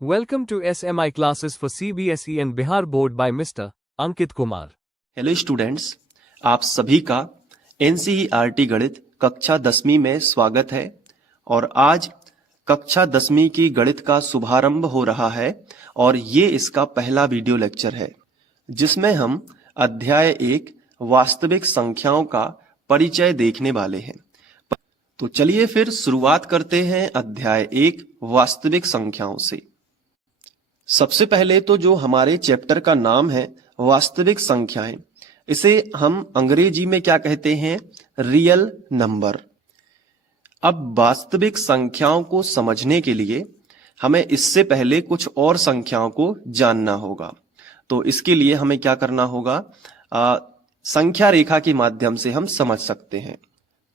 Welcome to SMI classes for CBSE and Bihar Board by Mr. Ankit Kumar. Hello students, आप सभी का NCERT गणित कक्षा 10वीं में स्वागत है। और आज कक्षा 10वीं की गणित का शुभारंभ हो रहा है और ये इसका पहला वीडियो लेक्चर है जिसमें हम अध्याय 1 वास्तविक संख्याओं का परिचय देखने वाले हैं। तो चलिए फिर शुरुआत करते हैं अध्याय 1 वास्तविक संख्याओं से। सबसे पहले तो जो हमारे चैप्टर का नाम है वास्तविक संख्याएं, इसे हम अंग्रेजी में क्या कहते हैं? Real number. अब वास्तविक संख्याओं को समझने के लिए हमें इससे पहले कुछ और संख्याओं को जानना होगा। तो इसके लिए हमें क्या करना होगा? संख्या रेखा के माध्यम से हम समझ सकते हैं।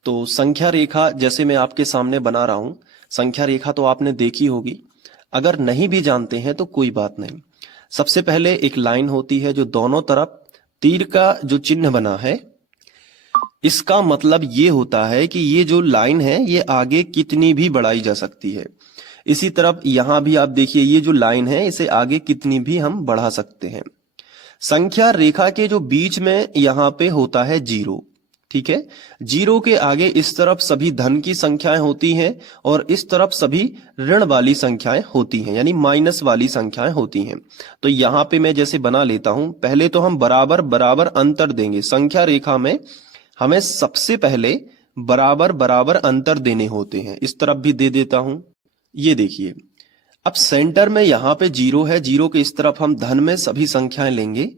तो संख्या रेखा जैसे मैं आपके सामने बना रहा हूं, संख्या रेखा तो आपने देखी होगी। अगर नहीं भी जानते हैं तो कोई बात नहीं। सबसे पहले एक लाइन होती है जो दोनों तरफ तीर का जो चिन्ह बना है, इसका मतलब ये होता है कि ये जो लाइन है ये आगे कितनी भी बढ़ाई जा सकती है। इसी तरफ यहां भी आप देखिए, ये जो लाइन है इसे आगे कितनी भी हम बढ़ा सकते हैं। संख्या रेखा के जो बीच में यहां पे होता है 0, ठीक है। 0 के आगे इस तरफ सभी धन की संख्याएं होती हैं और इस तरफ सभी ऋण वाली संख्याएं होती हैं, यानी माइनस वाली संख्याएं होती हैं। तो यहां पे मैं जैसे बना लेता हूं, पहले तो हम बराबर बराबर अंतर देंगे। संख्या रेखा में हमें सबसे पहले बराबर बराबर अंतर देने होते हैं। इस तरफ भी दे देता हूं, ये देखिए। अब सेंटर में यहां पे 0 है, 0 के इस तरफ हम धन में सभी संख्याएं लेंगे।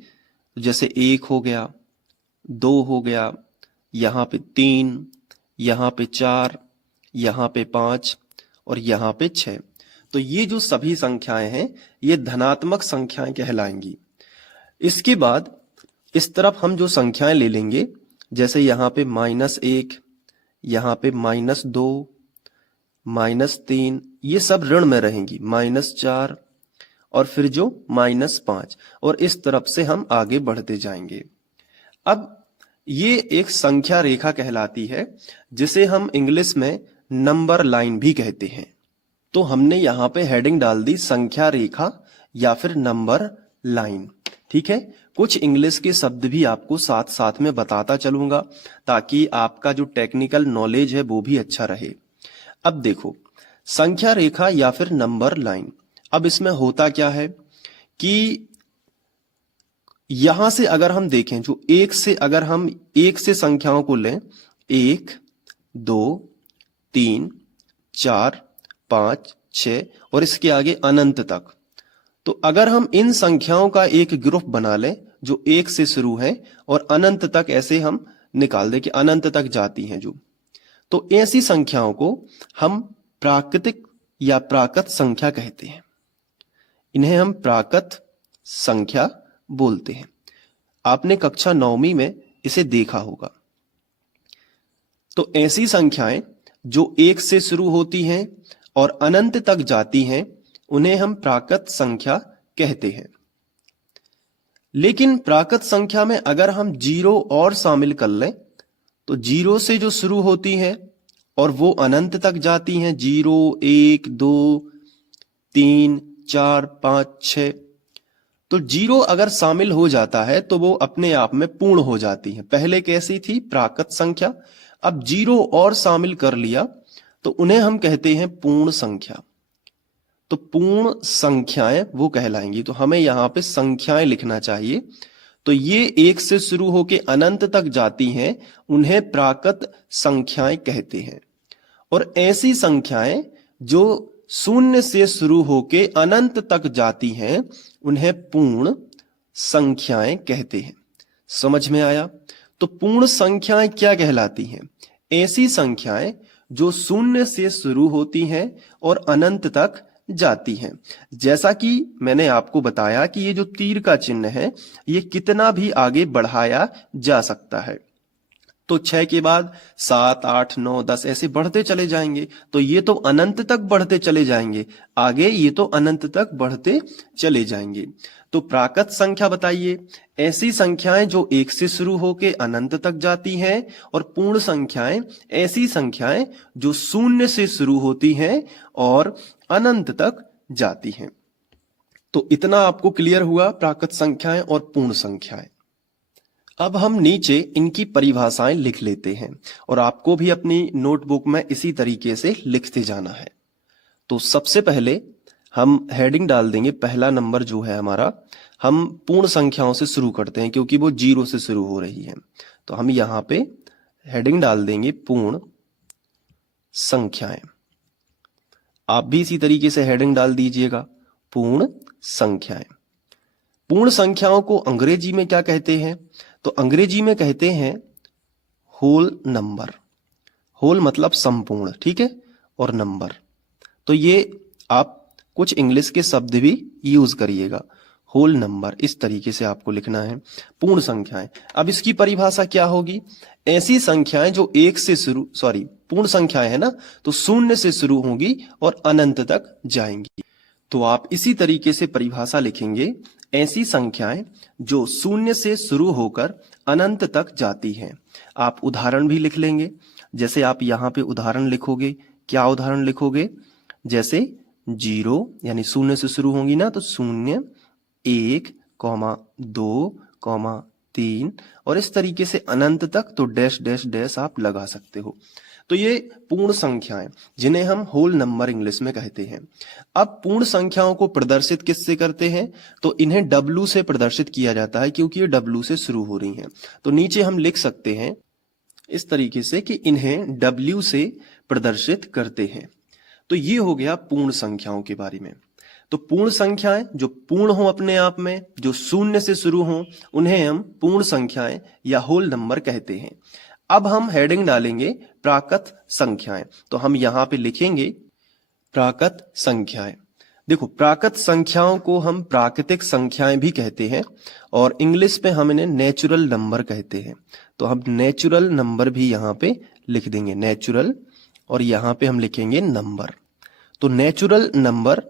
जैसे 1 हो गया, 2 हो गया, यहां पे 3, यहां पे 4, यहां पे 5 और यहां पे 6। तो ये जो सभी संख्याएं हैं ये धनात्मक संख्याएं कहलाएंगी। इसके बाद इस तरफ हम जो संख्याएं ले लेंगे, जैसे यहां पे -1, यहां पे -2, -3, ये सब ऋण में रहेंगी। -4 और फिर जो -5, और इस तरफ से हम आगे बढ़ते जाएंगे। अब ये एक संख्या रेखा कहलाती है जिसे हम इंग्लिश में नंबर लाइन भी कहते हैं। तो हमने यहां पे हेडिंग डाल दी संख्या रेखा या फिर नंबर लाइन, ठीक है। कुछ इंग्लिश के शब्द भी आपको साथ साथ में बताता चलूंगा ताकि आपका जो टेक्निकल नॉलेज है वो भी अच्छा रहे। अब देखो, संख्या रेखा या फिर नंबर लाइन, अब इसमें होता क्या है कि यहां से अगर हम देखें, जो 1 से अगर हम 1 से संख्याओं को लें, 1, 2, 3, 4, 5, 6 और इसके आगे अनंत तक, तो अगर हम इन संख्याओं का एक ग्रुप बना लें जो 1 से शुरू है और अनंत तक ऐसे हम निकाल दें कि अनंत तक जाती हैं जो, तो ऐसी संख्याओं को हम प्राकृतिक या प्राकृत संख्या कहते हैं। इन्हें हम प्राकृत संख्या बोलते हैं। आपने कक्षा 9वीं में इसे देखा होगा। तो ऐसी संख्याएं जो 1 से शुरू होती हैं और अनंत तक जाती हैं उन्हें हम प्राकृत संख्या कहते हैं। लेकिन प्राकृत संख्या में अगर हम 0 और शामिल कर लें, तो 0 से जो शुरू होती हैं और वो अनंत तक जाती हैं, 0, 1, 2, 3, 4, 5, 6, तो 0 अगर शामिल हो जाता है तो वो अपने आप में पूर्ण हो जाती है। पहले कैसी थी? प्राकृत संख्या। अब 0 और शामिल कर लिया तो उन्हें हम कहते हैं पूर्ण संख्या। तो पूर्ण संख्याएं वो कहलाएंगी। तो हमें यहां पे संख्याएं लिखना चाहिए। तो ये 1 से शुरू होके अनंत तक जाती हैं, उन्हें प्राकृत संख्याएं कहते हैं। और ऐसी संख्याएं जो 0 से शुरू होके अनंत तक जाती हैं उन्हें पूर्ण संख्याएं कहते हैं। समझ में आया? तो पूर्ण संख्याएं क्या कहलाती हैं? ऐसी संख्याएं जो 0 से शुरू होती हैं और अनंत तक जाती हैं। जैसा कि मैंने आपको बताया कि ये जो तीर का चिन्ह है ये कितना भी आगे बढ़ाया जा सकता है। तो 6 के बाद 7, 8, 9, 10 ऐसे बढ़ते चले जाएंगे। तो ये तो अनंत तक बढ़ते चले जाएंगे, आगे ये तो अनंत तक बढ़ते चले जाएंगे। तो प्राकृत संख्या बताइए, ऐसी संख्याएं जो 1 से शुरू होके अनंत तक जाती हैं, और पूर्ण संख्याएं ऐसी संख्याएं जो 0 से शुरू होती हैं और अनंत तक जाती हैं। तो इतना आपको क्लियर हुआ प्राकृत संख्याएं और पूर्ण संख्याएं। अब हम नीचे इनकी परिभाषाएं लिख लेते हैं और आपको भी अपनी नोटबुक में इसी तरीके से लिखते जाना है। तो सबसे पहले हम हेडिंग डाल देंगे, पहला नंबर जो है हमारा, हम पूर्ण संख्याओं से शुरू करते हैं क्योंकि वो 0 से शुरू हो रही है। तो हम यहां पे हेडिंग डाल देंगे पूर्ण संख्याएं। आप भी इसी तरीके से हेडिंग डाल दीजिएगा, पूर्ण संख्याएं। पूर्ण संख्याओं को अंग्रेजी में क्या कहते हैं? तो अंग्रेजी में कहते हैं होल नंबर। होल मतलब संपूर्ण, ठीक है, और नंबर। तो ये आप कुछ इंग्लिश के शब्द भी यूज करिएगा। होल नंबर, इस तरीके से आपको लिखना है पूर्ण संख्याएं। अब इसकी परिभाषा क्या होगी? ऐसी संख्याएं जो पूर्ण संख्याएं है ना, तो 0 से शुरू होंगी और अनंत तक जाएंगी। तो आप इसी तरीके से परिभाषा लिखेंगे, ऐसी संख्याएं जो 0 से शुरू होकर अनंत तक जाती हैं। आप उदाहरण भी लिख लेंगे, जैसे आप यहाँ पे उदाहरण लिखोगे। क्या उदाहरण लिखोगे? जैसे 0 यानी 0 से शुरू होंगी ना, तो 0, 1, 2, 3 और इस तरीके से अनंत तक, तो डैश डैश डैश आप लगा सकते हो। तो ये पूर्ण संख्याएं जिन्हें हम होल नंबर इंग्लिश में कहते हैं। अब पूर्ण संख्याओं को प्रदर्शित किससे करते हैं? तो इन्हें W से प्रदर्शित किया जाता है क्योंकि ये W से शुरू हो रही हैं। तो नीचे हम लिख सकते हैं इस तरीके से कि इन्हें W से प्रदर्शित करते हैं। तो ये हो गया पूर्ण संख्याओं के बारे में। तो पूर्ण संख्याएं जो पूर्ण हो अपने आप में, जो 0 से शुरू हो, उन्हें हम पूर्ण संख्याएं या होल नंबर कहते हैं। अब हम हेडिंग डालेंगे प्राकृत संख्याएं। तो हम यहां पे लिखेंगे प्राकृत संख्याएं। देखो, प्राकृत संख्याओं को हम प्राकृतिक संख्याएं भी कहते हैं और इंग्लिश में हम इन्हें नेचुरल नंबर कहते हैं। तो हम नेचुरल नंबर भी यहां पे लिख देंगे, नेचुरल, और यहां पे हम लिखेंगे नंबर। तो नेचुरल नंबर,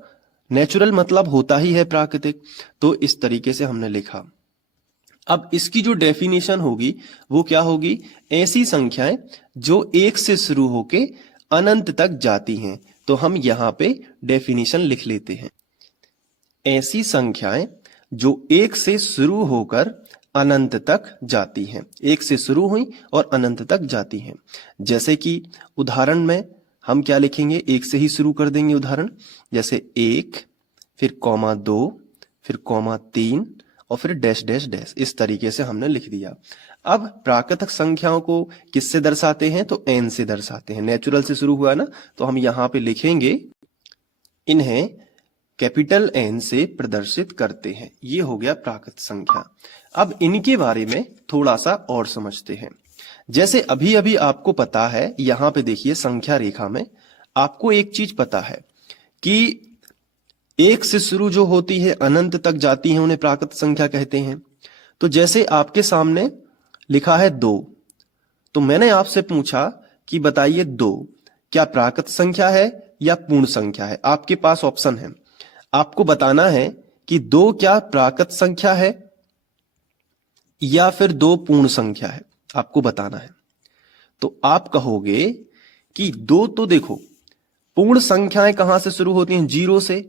नेचुरल मतलब होता ही है प्राकृतिक, तो इस तरीके से हमने लिखा। अब इसकी जो डेफिनेशन होगी वो क्या होगी? ऐसी संख्याएं जो 1 से शुरू होके अनंत तक जाती हैं। तो हम यहां पे डेफिनेशन लिख लेते हैं, ऐसी संख्याएं जो 1 से शुरू होकर अनंत तक जाती हैं। 1 से शुरू हुई और अनंत तक जाती हैं। जैसे कि उदाहरण में हम क्या लिखेंगे? 1 से ही शुरू कर देंगे उदाहरण, जैसे 1, फिर 2, फिर 3 और फिर डैश डैश डैश, इस तरीके से हमने लिख दिया। अब प्राकृतिक संख्याओं को किससे दर्शाते हैं? तो n से दर्शाते हैं। नेचुरल से शुरू हुआ ना, तो हम यहां पे लिखेंगे इन्हें कैपिटल N से प्रदर्शित करते हैं। ये हो गया प्राकृत संख्या। अब इनके बारे में थोड़ा सा और समझते हैं। जैसे अभी अभी आपको पता है, यहां पे देखिए संख्या रेखा में आपको एक चीज पता है कि 1 से शुरू जो होती है अनंत तक जाती है, उन्हें प्राकृत संख्या कहते हैं। तो जैसे आपके सामने लिखा है 2, तो मैंने आपसे पूछा कि बताइए 2 क्या प्राकृत संख्या है या पूर्ण संख्या है? आपके पास ऑप्शन है, आपको बताना है कि 2 क्या प्राकृत संख्या है या फिर 2 पूर्ण संख्या है, आपको बताना है। तो आप कहोगे कि 2 तो देखो, पूर्ण संख्याएं कहां से शुरू होती हैं? 0 से,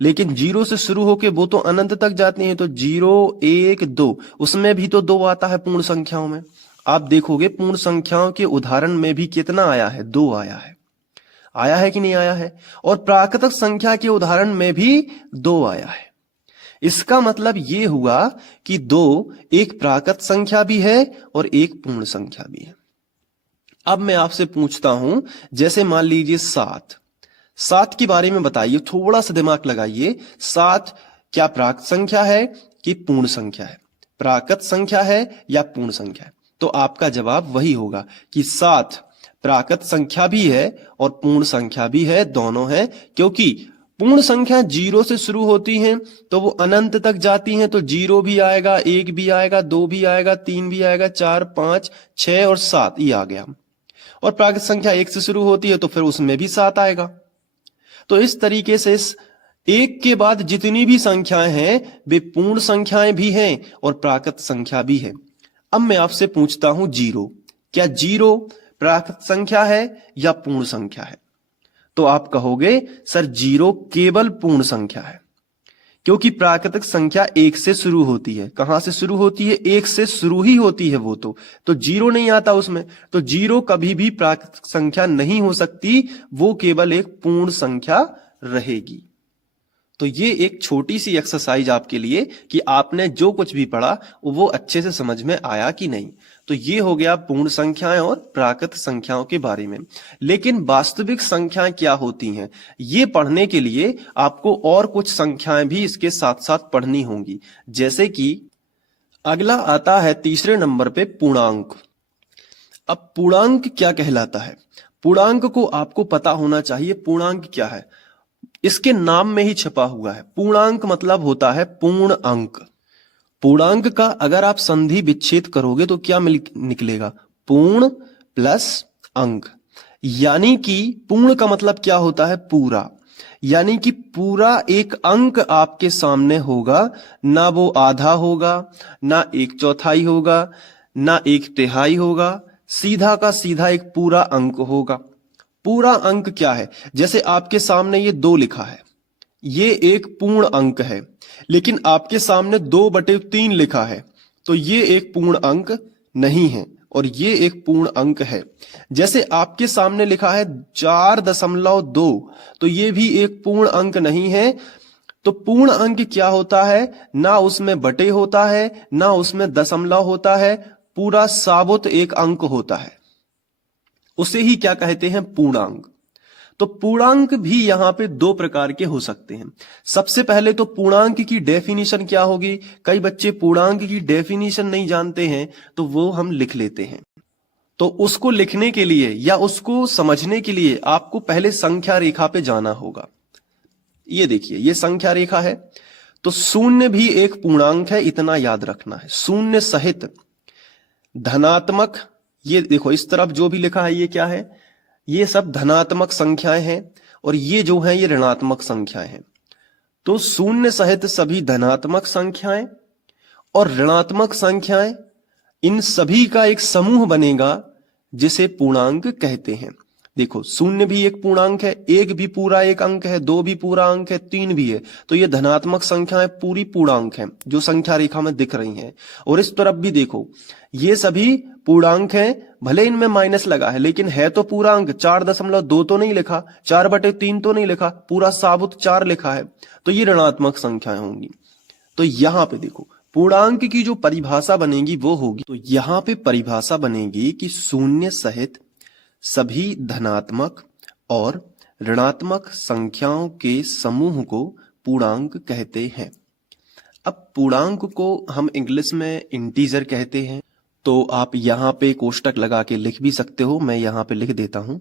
लेकिन 0 से शुरू होके वो तो अनंत तक जाती हैं। तो 0, 1, 2, उसमें भी तो 2 आता है पूर्ण संख्याओं में। आप देखोगे पूर्ण संख्याओं के उदाहरण में भी कितना आया है? 2 आया है। आया है कि नहीं आया है? और प्राकृतिक संख्या के उदाहरण में भी 2 आया है। इसका मतलब ये हुआ कि 2 एक प्राकृत संख्या भी है और एक पूर्ण संख्या भी है। अब मैं आपसे पूछता हूं, जैसे मान लीजिए 7 के बारे में बताइए, थोड़ा सा दिमाग लगाइए। 7 क्या प्राकृत संख्या है कि पूर्ण संख्या है? प्राकृत संख्या है या पूर्ण संख्या है? तो आपका जवाब वही होगा कि 7 प्राकृत संख्या भी है और पूर्ण संख्या भी है, दोनों है। क्योंकि पूर्ण संख्या 0 से शुरू होती हैं तो वो अनंत तक जाती हैं। तो 0 भी आएगा, 1 भी आएगा, 2 भी आएगा, 3 भी आएगा, 4, 5, 6 और 7 ये आ गया। और प्राकृत संख्या 1 से शुरू होती है तो फिर उसमें भी 7 आएगा। तो इस तरीके से इस 1 के बाद जितनी भी संख्याएं हैं वे पूर्ण संख्याएं भी हैं और प्राकृत संख्या भी है। अब मैं आपसे पूछता हूं 0, क्या 0 प्राकृत संख्या है या पूर्ण संख्या है? तो आप कहोगे सर 0 केवल पूर्ण संख्या है। क्योंकि प्राकृतिक संख्या एक से शुरू होती है। कहां से शुरू होती है? एक से शुरू ही होती है वो तो जीरो नहीं आता उसमें। तो जीरो कभी भी प्राकृतिक संख्या नहीं हो सकती, वो केवल एक पूर्ण संख्या रहेगी। तो ये एक छोटी सी एक्सरसाइज आपके लिए कि आपने जो कुछ भी पढ़ा वो अच्छे से समझ में आया कि नहीं। तो ये हो गया पूर्ण संख्याएं और प्राकृत संख्याओं के बारे में। लेकिन वास्तविक संख्याएं क्या होती हैं, ये पढ़ने के लिए आपको और कुछ संख्याएं भी इसके साथ साथ पढ़नी होंगी। जैसे कि अगला आता है तीसरे नंबर पे पूर्णांक। अब पूर्णांक क्या कहलाता है? पूर्णांक को आपको पता होना चाहिए। पूर्णांक क्या है? इसके नाम में ही छपा हुआ है। पूर्णांक मतलब होता है पूर्ण अंक। पूर्णांक का अगर आप संधि विच्छेद करोगे तो क्या निकलेगा? पूर्ण प्लस अंक। यानी कि पूर्ण का मतलब क्या होता है? पूरा। यानी कि पूरा एक अंक आपके सामने होगा, ना वो आधा होगा, ना एक चौथाई होगा, ना एक तिहाई होगा, सीधा का सीधा एक पूरा अंक होगा। पूरा अंक क्या है? जैसे आपके सामने ये 2 लिखा है, ये एक पूर्ण अंक है। लेकिन आपके सामने 2/3 लिखा है, तो ये एक पूर्ण अंक नहीं है और ये एक पूर्ण अंक है। जैसे आपके सामने लिखा है 4.2, तो ये भी एक पूर्ण अंक नहीं है। तो पूर्ण अंक क्या होता है? ना उसमें बटे होता है, ना उसमें दशमलव होता है, पूरा साबुत एक अंक होता है। उसे ही क्या कहते हैं? पूर्णांक। तो पूर्णांक भी यहां पे 2 प्रकार के हो सकते हैं। सबसे पहले तो पूर्णांक की डेफिनेशन क्या होगी? कई बच्चे पूर्णांक की डेफिनेशन नहीं जानते हैं, तो वो हम लिख लेते हैं। तो उसको लिखने के लिए या उसको समझने के लिए आपको पहले संख्या रेखा पे जाना होगा। ये देखिए, ये संख्या रेखा है। तो शून्य भी एक पूर्णांक है, इतना याद रखना है। शून्य सहित धनात्मक, ये देखो इस तरफ जो भी लिखा है ये क्या है? ये सब धनात्मक संख्याएं हैं और ये जो है ये ऋणात्मक संख्याएं हैं। तो शून्य सहित सभी धनात्मक संख्याएं और ऋणात्मक संख्याएं, इन सभी का एक समूह बनेगा जिसे पूर्णांक कहते हैं। देखो, शून्य भी एक पूर्णांक है, एक भी पूरा एक अंक है, 2 भी पूरा अंक है, 3 भी है। तो ये धनात्मक संख्याएं पूरी पूर्णांक हैं जो संख्या रेखा में दिख रही हैं। और इस तरफ भी देखो, ये सभी पूर्णांक हैं, भले इनमें माइनस लगा है लेकिन है तो पूरा अंक। 4.2 तो नहीं लिखा, 4/3 तो नहीं लिखा, पूरा साबुत 4 लिखा है। तो ये ऋणात्मक संख्याएं होंगी। तो यहां पे देखो, पूर्णांक की जो परिभाषा बनेगी वो होगी, तो यहां पे परिभाषा बनेगी कि शून्य सहित सभी धनात्मक और ऋणात्मक संख्याओं के समूह को पूर्णांक कहते हैं। अब पूर्णांक को हम इंग्लिश में इंटीजर कहते हैं। तो आप यहां पे कोष्टक लगा के लिख भी सकते हो, मैं यहां पे लिख देता हूं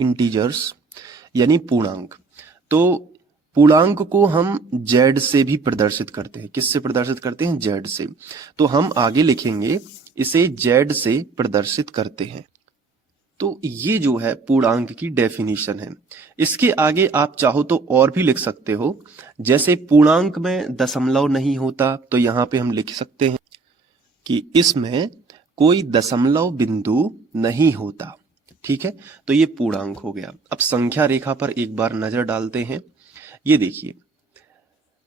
इंटीजर्स यानी पूर्णांक। तो पूर्णांक को हम जेड से भी प्रदर्शित करते हैं। किससे प्रदर्शित करते हैं? जेड से। तो हम आगे लिखेंगे इसे जेड से प्रदर्शित करते हैं। तो ये जो है पूर्णांक की डेफिनेशन है। इसके आगे आप चाहो तो और भी लिख सकते हो। जैसे पूर्णांक में दशमलव नहीं होता, तो यहां पे हम लिख सकते हैं कि इसमें कोई दशमलव बिंदु नहीं होता। ठीक है, तो ये पूर्णांक हो गया। अब संख्या रेखा पर एक बार नजर डालते हैं। ये देखिए,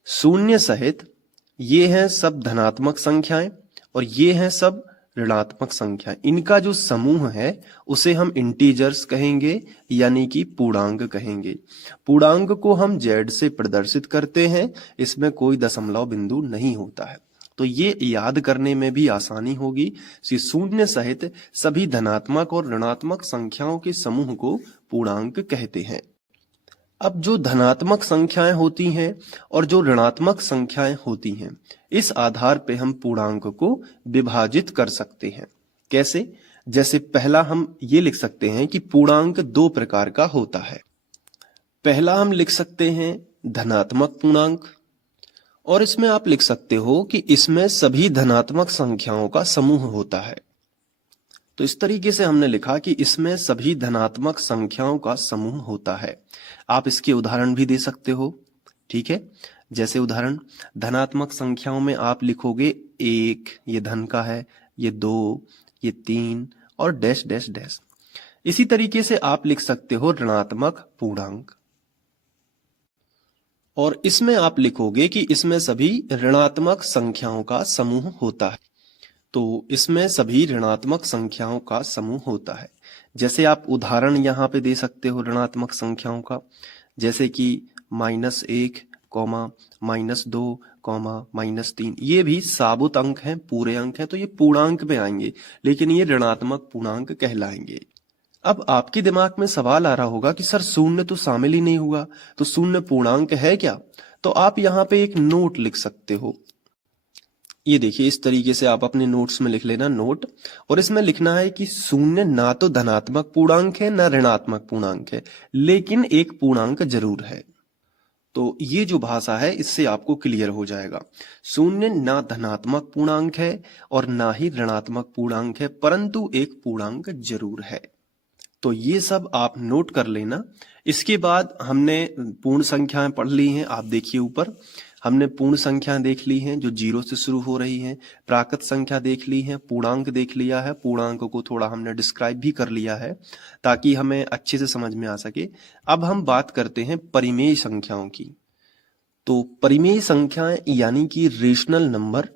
शून्य सहित ये हैं सब धनात्मक संख्याएं और ये हैं सब ऋणात्मक संख्याएं। इनका जो समूह है उसे हम इंटीजर्स कहेंगे, यानी कि पूर्णांक कहेंगे। पूर्णांक को हम जेड से प्रदर्शित करते हैं, इसमें कोई दशमलव बिंदु नहीं होता है। तो ये याद करने में भी आसानी होगी कि शून्य सहित सभी धनात्मक और ऋणात्मक संख्याओं के समूह को पूर्णांक कहते हैं। अब जो धनात्मक संख्याएं होती हैं और जो ऋणात्मक संख्याएं होती हैं, इस आधार पे हम पूर्णांक को विभाजित कर सकते हैं। कैसे? जैसे पहला हम ये लिख सकते हैं कि पूर्णांक 2 प्रकार का होता है। पहला हम लिख सकते हैं धनात्मक पूर्णांक, और इसमें आप लिख सकते हो कि इसमें सभी धनात्मक संख्याओं का समूह होता है। तो इस तरीके से हमने लिखा कि इसमें सभी धनात्मक संख्याओं का समूह होता है। आप इसके उदाहरण भी दे सकते हो। ठीक है, जैसे उदाहरण धनात्मक संख्याओं में आप लिखोगे 1, ये धन का है, ये 2, ये 3 और डैश डैश डैश। इसी तरीके से आप लिख सकते हो ऋणात्मक पूर्णांक। और इसमें आप लिखोगे कि इसमें सभी ऋणात्मक संख्याओं का समूह होता है। तो इसमें सभी ऋणात्मक संख्याओं का समूह होता है। जैसे आप उदाहरण यहाँ पे दे सकते हो ऋणात्मक संख्याओं का, जैसे कि -1, -2, -3। ये भी साबुत अंक हैं, पूरे अंक हैं, तो ये पूर्णांक में आएंगे, लेकिन ये ऋणात्मक पूर्णांक कहलाएंगे। अब आपके दिमाग में सवाल आ रहा होगा कि सर शून्य तो शामिल ही नहीं हुआ, तो शून्य पूर्णांक है क्या? तो आप यहाँ पे एक नोट लिख सकते हो। ये देखिए, इस तरीके से आप अपने नोट्स में लिख लेना नोट, और इसमें लिखना है कि शून्य ना तो धनात्मक पूर्णांक है ना ऋणात्मक पूर्णांक है, लेकिन एक पूर्णांक जरूर है। तो ये जो भाषा है इससे आपको क्लियर हो जाएगा। शून्य ना धनात्मक पूर्णांक है और ना ही ऋणात्मक पूर्णांक है, परंतु एक पूर्णांक जरूर है। तो ये सब आप नोट कर लेना। इसके बाद हमने पूर्ण संख्याएं पढ़ ली हैं। आप देखिए ऊपर हमने पूर्ण संख्याएं देख ली हैं जो 0 से शुरू हो रही हैं, प्राकृत संख्या देख ली है, पूर्णांक देख लिया है, पूर्णांक को थोड़ा हमने डिस्क्राइब भी कर लिया है ताकि हमें अच्छे से समझ में आ सके। अब हम बात करते हैं परिमेय संख्याओं की। तो परिमेय संख्याएं यानी कि रेशनल नंबर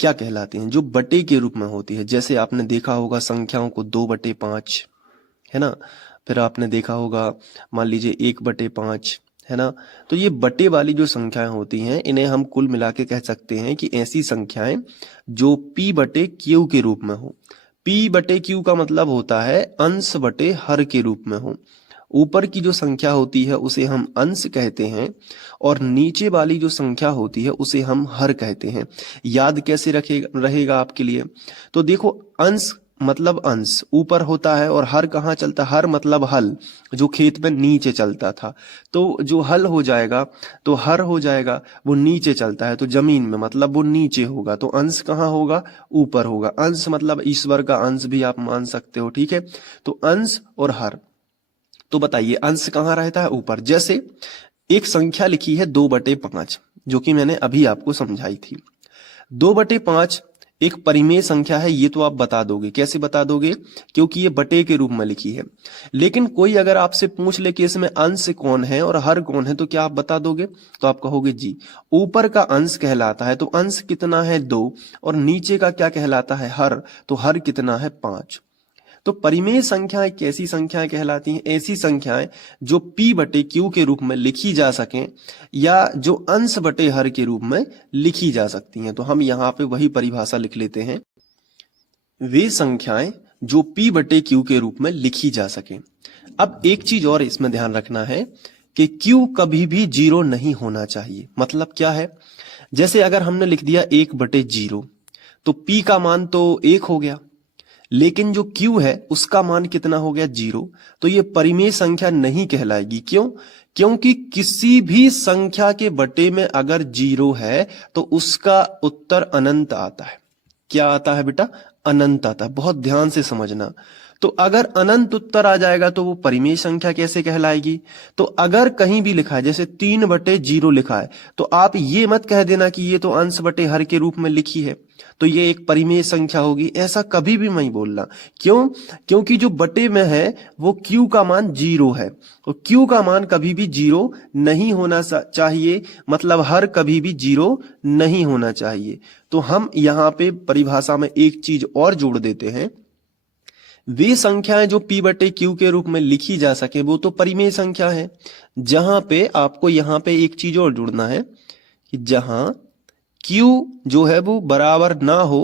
क्या कहलाते हैं? जो बटे के रूप में होती है। जैसे आपने देखा होगा संख्याओं को 2/5 है ना, फिर आपने देखा होगा मान लीजिए 1/5 है ना। तो ये बटे वाली जो संख्याएं होती हैं इन्हें हम कुल मिला के कह सकते हैं कि ऐसी संख्याएं जो p/q के रूप में हो। p/q का मतलब होता है अंश बटे हर के रूप में हो। ऊपर की जो संख्या होती है उसे हम अंश कहते हैं और नीचे वाली जो संख्या होती है उसे हम हर कहते हैं। याद कैसे रहेगा आपके लिए? तो देखो, अंश मतलब अंश ऊपर होता है और हर कहाँ चलता है? हर मतलब हल, जो खेत में नीचे चलता था। तो जो हल हो जाएगा तो हर हो जाएगा, वो नीचे चलता है तो जमीन में, मतलब वो नीचे होगा। तो अंश कहाँ होगा? ऊपर होगा। अंश मतलब ईश्वर का अंश भी आप मान सकते हो, ठीक है। तो अंश और हर। तो बताइए अंश कहाँ रहता है? ऊपर। जैसे एक संख्या लिखी है 2/5, जो कि मैंने अभी आपको समझाई थी। 2/5 एक परिमेय संख्या है, ये तो आप बता दोगे। कैसे बता दोगे? क्योंकि ये बटे के रूप में लिखी है। लेकिन कोई अगर आपसे पूछ ले कि इसमें अंश कौन है और हर कौन है, तो क्या आप बता दोगे? तो आप कहोगे जी, ऊपर का अंश कहलाता है, तो अंश कितना है? 2। और नीचे का क्या कहलाता है? हर। तो हर कितना है? 5। तो परिमेय संख्याएं कैसी संख्याएं कहलाती हैं? ऐसी संख्याएं जो p/q के रूप में लिखी जा सकें या जो अंश बटे हर के रूप में लिखी जा सकती हैं। तो हम यहाँ पे वही परिभाषा लिख लेते हैं, वे संख्याएं जो p/q के रूप में लिखी जा सकें। अब एक चीज और इसमें ध्यान रखना है कि q कभी भी 0 नहीं होना चाहिए। मतलब क्या है? जैसे अगर हमने लिख दिया 1/0, तो p का मान तो 1 हो गया, लेकिन जो q है उसका मान कितना हो गया? 0। तो ये परिमेय संख्या नहीं कहलाएगी। क्यों? क्योंकि किसी भी संख्या के बटे में अगर 0 है तो उसका उत्तर अनंत आता है। क्या आता है बेटा? अनंत आता है। बहुत ध्यान से समझना। तो अगर अनंत उत्तर आ जाएगा तो वो परिमेय संख्या कैसे कहलाएगी? तो अगर कहीं भी लिखा है जैसे 3/0 लिखा है, तो आप ये मत कह देना कि ये तो अंश बटे हर के रूप में लिखी है, तो ये एक परिमेय संख्या होगी। ऐसा कभी भी नहीं बोलना। क्यों? क्योंकि जो बटे में है वो q का मान 0 है, और q का मान कभी भी 0 नहीं होना चाहिए। मतलब हर कभी भी 0 नहीं होना चाहिए। तो हम यहाँ पे परिभाषा में एक चीज और जोड़ देते हैं, वे संख्याएं जो p/q के रूप में लिखी जा सके वो तो परिमेय संख्या है। जहां पे आपको यहाँ पे एक चीज और जोड़ना है कि जहां q जो है वो बराबर ना हो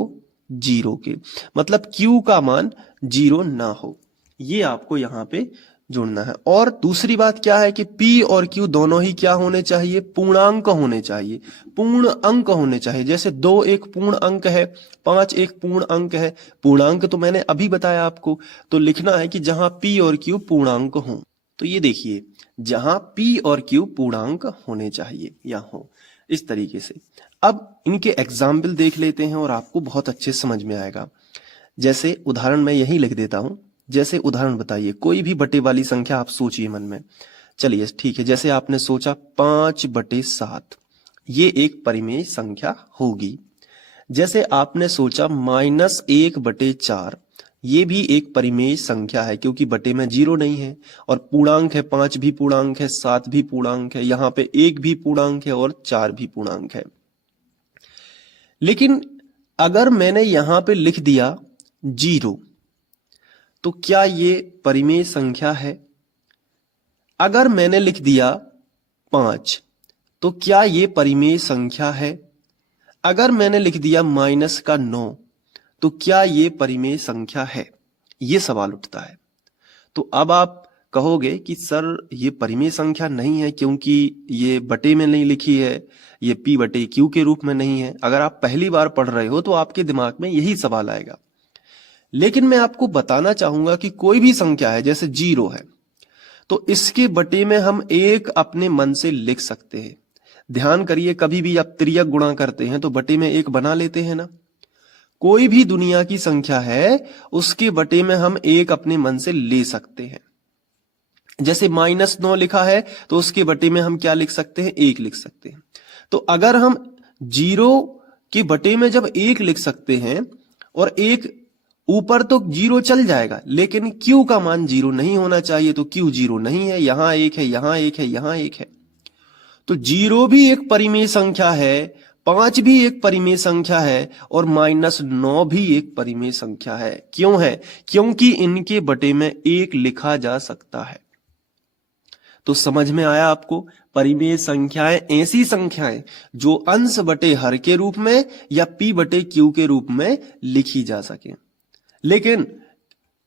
0 के, मतलब q का मान 0 ना हो, ये आपको यहाँ पे जोड़ना है। और दूसरी बात क्या है कि p और q दोनों ही क्या होने चाहिए? पूर्णांक होने चाहिए, पूर्ण अंक होने चाहिए। जैसे 2 एक पूर्ण अंक है, 5 एक पूर्ण अंक है। पूर्णांक तो मैंने अभी बताया आपको। तो लिखना है कि जहां p और q पूर्णांक हो। तो ये देखिए, जहां p और q पूर्णांक होने चाहिए या हो, इस तरीके से। अब इनके एग्जाम्पल देख लेते हैं और आपको बहुत अच्छे समझ में आएगा। जैसे उदाहरण मैं यही लिख देता हूं। जैसे उदाहरण बताइए, कोई भी बटे वाली संख्या आप सोचिए मन में। चलिए ठीक है, जैसे आपने सोचा 5/7, ये एक परिमेय संख्या होगी। जैसे आपने सोचा -1/4, ये भी एक परिमेय संख्या है क्योंकि बटे में 0 नहीं है और पूर्णांक है, 5 भी पूर्णांक है, 7 भी पूर्णांक है, यहां पे 1 भी पूर्णांक है और 4 भी पूर्णांक है। लेकिन अगर मैंने यहां पे लिख दिया 0 तो क्या ये परिमेय संख्या है? अगर मैंने लिख दिया 5 तो क्या ये परिमेय संख्या है? अगर मैंने लिख दिया -9 तो क्या ये परिमेय संख्या है? ये सवाल उठता है। तो अब आप कहोगे कि सर ये परिमेय संख्या नहीं है क्योंकि ये बटे में नहीं लिखी है, ये p बटे q के रूप में नहीं है। अगर आप पहली बार पढ़ रहे हो तो आपके दिमाग में यही सवाल आएगा। लेकिन मैं आपको बताना चाहूंगा कि कोई भी संख्या है, जैसे 0 है, तो इसके बटे में हम 1 अपने मन से लिख सकते हैं। ध्यान करिए, कभी भी आप तिर्यक गुणा करते हैं तो बटे में 1 बना लेते हैं ना। कोई भी दुनिया की संख्या है उसके बटे में हम 1 अपने मन से ले सकते हैं। जैसे -9 लिखा है तो उसके बटे में हम क्या लिख सकते हैं? 1 लिख सकते हैं। तो अगर हम 0 के बटे में जब 1 लिख सकते हैं और 1 ऊपर, तो 0 चल जाएगा, लेकिन q का मान 0 नहीं होना चाहिए, तो q 0 नहीं है, यहां 1 है, यहां 1 है, यहां 1 है। तो 0 भी एक परिमेय संख्या है, 5 भी एक परिमेय संख्या है और -9 भी एक परिमेय संख्या है। क्यों है? क्योंकि इनके बटे में 1 लिखा जा सकता है। तो समझ में आया आपको? परिमेय संख्याएं ऐसी संख्याएं जो अंश बटे हर के रूप में या p बटे q के रूप में लिखी जा सके। लेकिन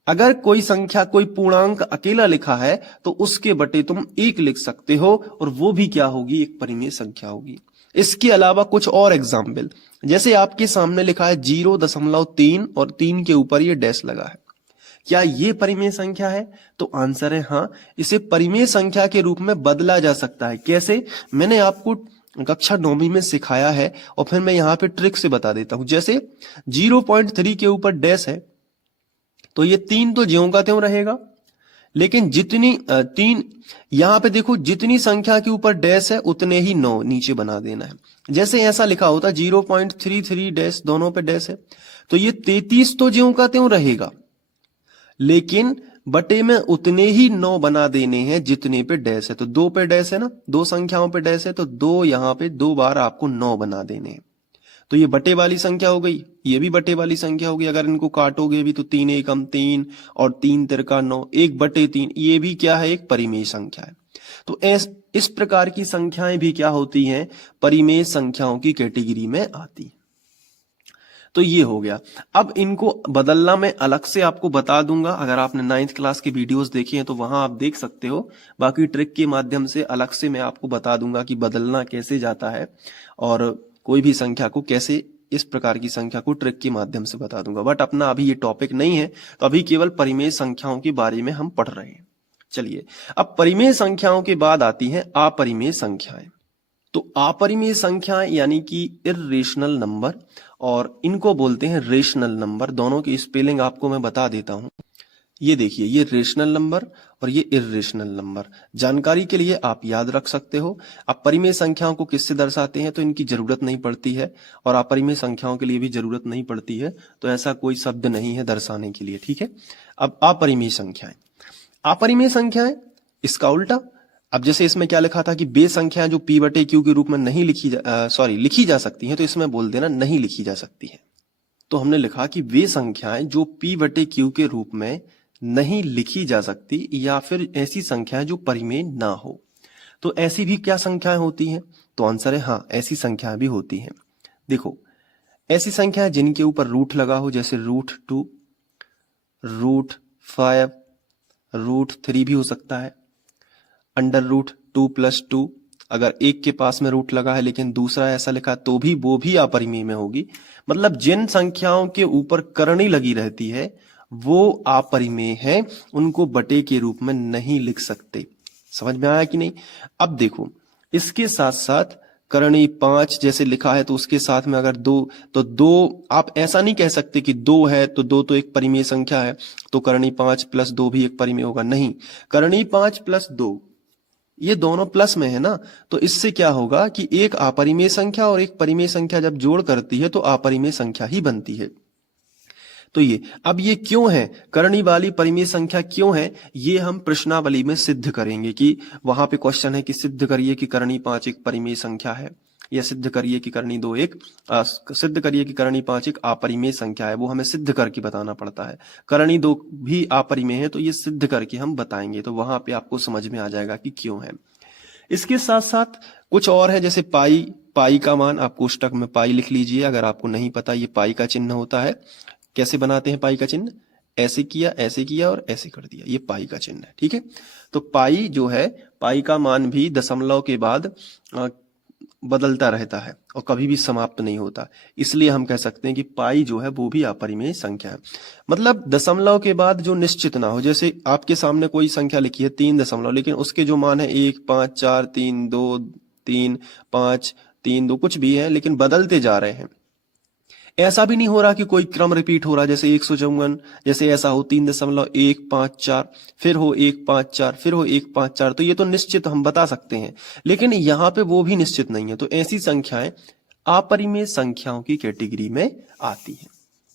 अगर कोई संख्या, कोई पूर्णांक अकेला लिखा है तो उसके बटे तुम 1 लिख सकते हो और वो भी क्या होगी? एक परिमेय संख्या होगी। इसके अलावा कुछ और एग्जाम्पल, जैसे आपके सामने लिखा है 0.3 और 3 के ऊपर ये डैश लगा है, क्या ये परिमेय संख्या है? तो आंसर है हाँ, इसे परिमेय संख्या के रूप में बदला जा सकता है। कैसे? मैंने आपको कक्षा 9वीं में सिखाया है और फिर मैं यहाँ पे ट्रिक से बता देता हूं। जैसे 0.3 के ऊपर डैश है तो ये 3 तो ज्यों का त्यों रहेगा, लेकिन जितनी 3 यहां पे देखो, जितनी संख्या के ऊपर डैश है उतने ही 9 नीचे बना देना है। जैसे ऐसा लिखा होता 0.33 डैश, दोनों पे डैश है, तो ये 33 तो ज्यों का त्यों रहेगा, लेकिन बटे में उतने ही 9 बना देने हैं जितने पे डैश है। तो 2 पे डैश है ना, 2 संख्याओं पे डैश है, तो 2 यहां पे 2 बार आपको 9 बना देने हैं। तो ये बटे वाली संख्या हो गई, ये भी बटे वाली संख्या होगी। अगर इनको काटोगे भी तो 3 एकम 3 और 3 तिरका 9, 1/3, ये भी क्या है? एक परिमेय संख्या है। तो इस प्रकार की संख्याएं भी क्या होती हैं? परिमेय संख्याओं की कैटेगरी में आती। तो ये हो गया। अब इनको बदलना मैं अलग से आपको बता दूंगा। अगर आपने 9th क्लास के वीडियोस देखे हैं तो वहां आप देख सकते हो। बाकी ट्रिक के माध्यम से अलग से मैं आपको बता दूंगा कि बदलना कैसे जाता है और कोई भी संख्या को कैसे, इस प्रकार की संख्या को ट्रिक के माध्यम से बता दूंगा। बट अपना अभी ये टॉपिक नहीं है, तो अभी केवल परिमेय संख्याओं के बारे में हम पढ़ रहे हैं। चलिए, अब परिमेय संख्याओं के बाद आती हैं अपरिमेय संख्याएं। तो अपरिमेय संख्याएं यानी कि इर्रेशनल नंबर, और इनको बोलते हैं रेशनल नंबर। दोनों की स्पेलिंग आपको मैं बता देता हूं। ये देखिए, ये रेशनल नंबर और ये इर्रेशनल नंबर। जानकारी के लिए आप याद रख सकते हो। अपरिमेय संख्याओं को किससे दर्शाते हैं तो इनकी जरूरत नहीं पड़ती है, और अपरिमेय संख्याओं के लिए भी जरूरत नहीं पड़ती है, तो ऐसा कोई शब्द नहीं है दर्शाने के लिए। ठीक है। अब अपरिमेय संख्याएं, अपरिमेय संख्याएं इसका उल्टा। अब जैसे इसमें क्या लिखा था कि बे संख्याएं जो p बटे q के रूप में नहीं लिखी जा सकती हैं, तो इसमें बोल देना नहीं लिखी जा सकती है। तो हमने लिखा कि वे संख्याएं जो p बटे q के रूप में नहीं लिखी जा सकती, या फिर ऐसी संख्याएं जो परिमेय ना हो। तो ऐसी भी क्या संख्याएं होती हैं? तो आंसर है हाँ, ऐसी संख्याएं भी होती हैं। देखो, ऐसी संख्याएं जिनके ऊपर रूट लगा हो, जैसे √2, √5, √3 भी हो सकता है, √2 + 2। अगर एक के पास में रूट लगा है लेकिन दूसरा ऐसा लिखा तो भी वो भी अपरिमेय में होगी। मतलब जिन संख्याओं के ऊपर करणी लगी रहती है वो अपरिमेय है, उनको बटे के रूप में नहीं लिख सकते। समझ में आया कि नहीं? अब देखो, इसके साथ साथ करणी 5 जैसे लिखा है तो उसके साथ में अगर 2, तो 2 आप ऐसा नहीं कह सकते कि 2 है तो 2 तो एक परिमेय संख्या है, तो करणी 5 + 2 भी एक परिमेय होगा। नहीं, करणी 5 + 2 ये दोनों प्लस में है ना, तो इससे क्या होगा कि एक अपरिमेय संख्या और एक परिमेय संख्या जब जोड़ करती है तो अपरिमेय संख्या ही बनती है। तो ये क्यों है, करणी वाली परिमेय संख्या क्यों है, ये हम प्रश्नावली में सिद्ध करेंगे कि वहां पे क्वेश्चन है कि सिद्ध करिए कि करणी 5 एक परिमेय संख्या है, या सिद्ध करिए कि करणी 2 एक सिद्ध करिए कि करणी 5 एक अपरिमेय संख्या है। वो हमें सिद्ध करके बताना पड़ता है। करणी 2 भी अपरिमेय है, तो ये सिद्ध करके हम बताएंगे, तो वहां पे आपको समझ में आ जाएगा कि क्यों है। इसके साथ साथ कुछ और है, जैसे पाई का मान, आप कोष्टक में पाई लिख लीजिए। अगर आपको नहीं पता, ये पाई का चिन्ह होता है। कैसे बनाते हैं पाई का चिन्ह, ऐसे किया और ऐसे कर दिया, ये पाई का चिन्ह है। ठीक है, तो पाई जो है, पाई का मान भी दशमलव के बाद बदलता रहता है और कभी भी समाप्त नहीं होता, इसलिए हम कह सकते हैं कि पाई जो है वो भी अपरिमेय संख्या है। मतलब दशमलव के बाद जो निश्चित ना हो, जैसे आपके सामने कोई संख्या लिखी है 3 दशमलव, लेकिन उसके जो मान है 1, 5, 4, 3, 2, 3, 5, 3, 2 कुछ भी है, लेकिन बदलते जा रहे हैं। ऐसा भी नहीं हो रहा कि कोई क्रम रिपीट हो रहा, जैसे 154, जैसे ऐसा हो 3.154, फिर हो 154, फिर हो 154, तो ये तो निश्चित हम बता सकते हैं, लेकिन यहाँ पे वो भी निश्चित नहीं है। तो ऐसी संख्याएं अपरिमेय संख्याओं की कैटेगरी में आती हैं।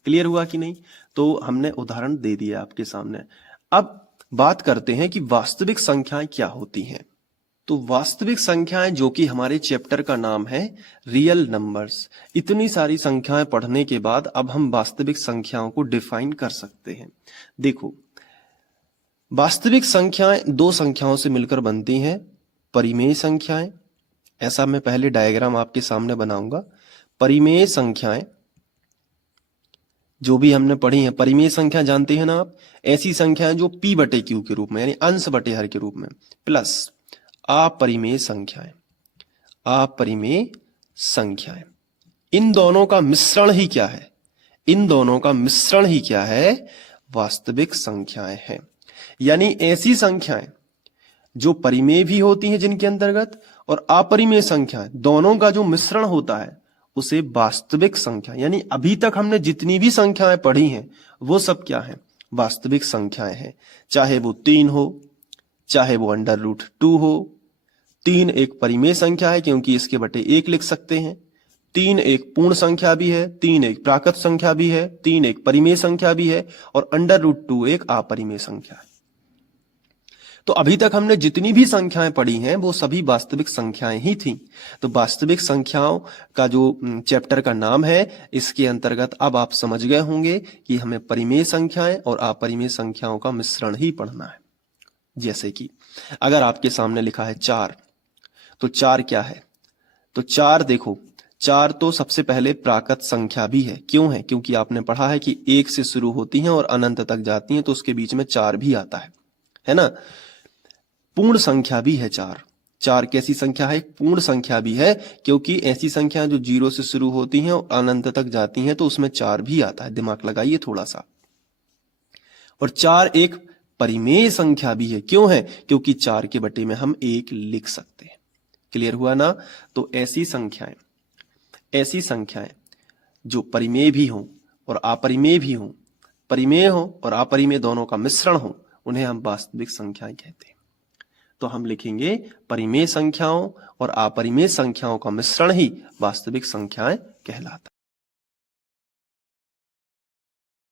क्लियर हुआ कि नहीं? तो हमने उदाहरण दे दिया आपके सामने। अब बात करते हैं कि वास्तविक संख्याएं क्या होती हैं। तो वास्तविक संख्याएं, जो कि हमारे चैप्टर का नाम है रियल नंबर्स। इतनी सारी संख्याएं पढ़ने के बाद अब हम वास्तविक संख्याओं को डिफाइन कर सकते हैं। देखो, वास्तविक संख्याएं दो संख्याओं से मिलकर बनती हैं, परिमेय संख्याएं। ऐसा मैं पहले डायग्राम आपके सामने बनाऊंगा। परिमेय संख्याएं जो भी हमने पढ़ी हैं, परिमेय संख्या जानते हैं ना आप, ऐसी संख्याएं जो p बटे q के रूप में, यानी अंश बटे हर के रूप में, प्लस अपरिमेय संख्याएं। अपरिमेय संख्याएं, इन दोनों का मिश्रण ही क्या है? इन दोनों का मिश्रण ही क्या है? वास्तविक संख्याएं हैं। यानी ऐसी संख्याएं जो परिमेय भी होती हैं जिनके अंतर्गत, और अपरिमेय संख्याएं, दोनों का जो मिश्रण होता है उसे वास्तविक संख्या, यानी अभी तक हमने जितनी भी संख्याएं पढ़ी हैं वो सब क्या है? वास्तविक संख्याएं हैं। चाहे वो 3 हो, चाहे वो √2 हो। 3 एक परिमेय संख्या है क्योंकि इसके बटे 1 लिख सकते हैं। 3 एक पूर्ण संख्या भी है, 3 एक प्राकृत संख्या भी है, 3 एक परिमेय संख्या भी है, और √2 एक अपरिमेय संख्या है। तो अभी तक हमने जितनी भी संख्याएं पढ़ी हैं वो सभी वास्तविक संख्याएं ही थीं। तो वास्तविक संख्याओं का जो चैप्टर का नाम है, इसके अंतर्गत अब आप समझ गए होंगे कि हमें परिमेय संख्याएं और अपरिमेय संख्याओं का मिश्रण ही पढ़ना है। जैसे कि अगर आपके सामने लिखा है 4, तो 4 क्या है? तो 4 देखो, 4 तो सबसे पहले प्राकृत संख्या भी है। क्यों है? क्योंकि आपने पढ़ा है कि 1 से शुरू होती हैं और अनंत तक जाती हैं, तो उसके बीच में 4 भी आता है ना? पूर्ण संख्या भी है 4। 4 कैसी संख्या है? पूर्ण संख्या भी है, क्योंकि ऐसी संख्या जो 0 से शुरू होती हैं और अनंत तक जाती हैं, तो उसमें 4 भी आता है। दिमाग लगाइए थोड़ा सा। और 4 एक परिमेय संख्या भी है। क्यों है? क्योंकि 4 के बटे में हम 1 लिख सकते हैं। क्लियर हुआ ना? तो ऐसी संख्याएं जो परिमेय भी हों और अपरिमेय भी हों, परिमेय हो और अपरिमेय दोनों का मिश्रण हो, उन्हें हम वास्तविक संख्याएं कहते हैं। तो हम लिखेंगे परिमेय संख्याओं और अपरिमेय संख्याओं का मिश्रण ही वास्तविक संख्याएं कहलाता है।